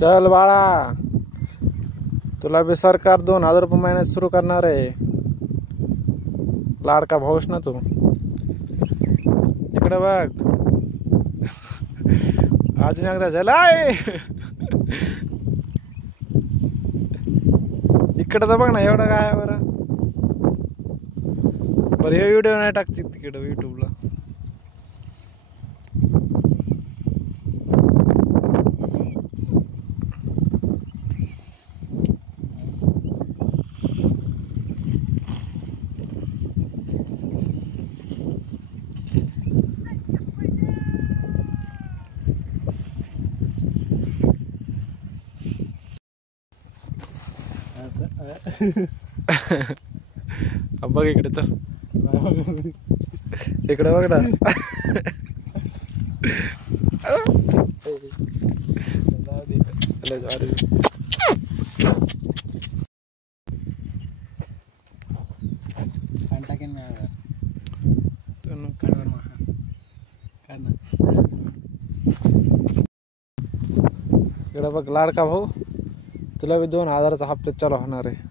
चल बाळा, तुला बी सरकार 2000 रुपये महिन्यात सुरू करणार आहे. लाडका भाऊस ना तू. इकडे बघ. अजून एकदा झालाय. इकडे तर बघ ना, एवढं काय बरं. बरं हे व्हिडिओ नाही टाकते तिकडे युट्यूबला. बघ इकडे तर. इकडे बघ ना. इकडे बघ लाडका भाऊ, तुला बी 2000चा हप्ते चालू होणार आहे.